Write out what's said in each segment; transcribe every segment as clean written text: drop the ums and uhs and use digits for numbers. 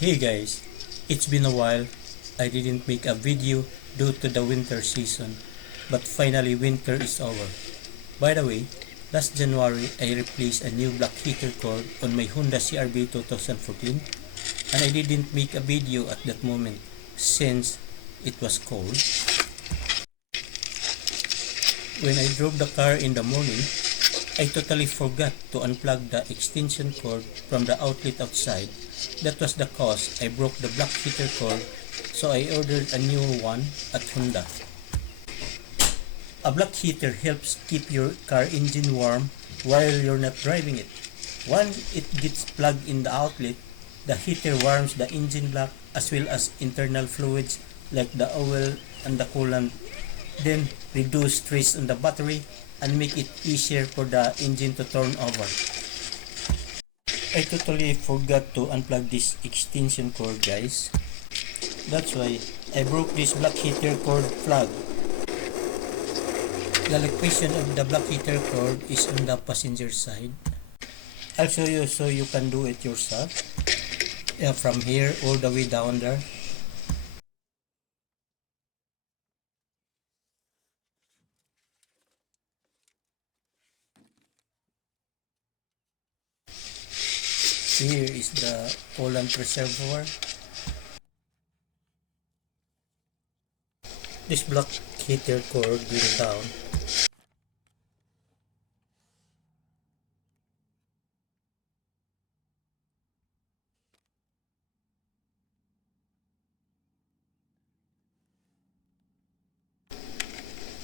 Hey guys, it's been a while. I didn't make a video due to the winter season, but finally winter is over. By the way, last January I replaced a new black heater cord on my Honda CRV 2014 and I didn't make a video at that moment since it was cold. When I drove the car in the morning, I totally forgot to unplug the extension cord from the outlet outside. That was the cause I broke the black heater cord, so I ordered a new one at Honda. A black heater helps keep your car engine warm while you're not driving it. Once it gets plugged in the outlet, the heater warms the engine block as well as internal fluids like the oil and the coolant, then reduce stress on the battery and make it easier for the engine to turn over. I totally forgot to unplug this extension cord, guys. That's why I broke this black heater cord plug. The location of the black heater cord is on the passenger side. I'll show you so you can do it yourself. From here all the way down there. Here is the coolant reservoir. This black heater cord will down.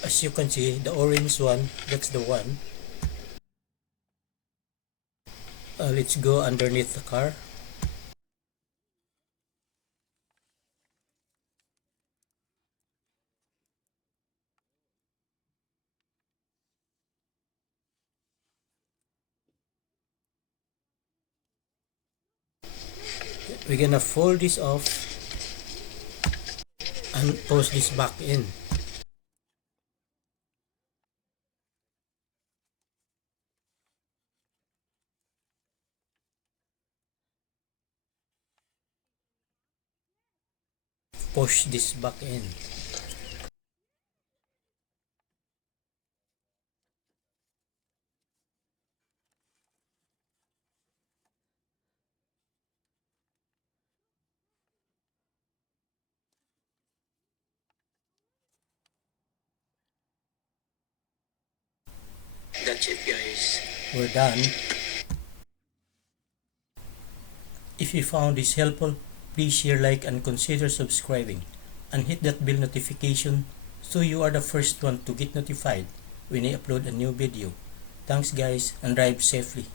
As you can see, the orange one, that's the one. Let's go underneath the car. We're gonna fold this off and push this back in. Push this back in. That's it, guys. We're done. If you found this helpful, please share, like, and consider subscribing. And hit that bell notification so you are the first one to get notified when I upload a new video. Thanks guys, and drive safely.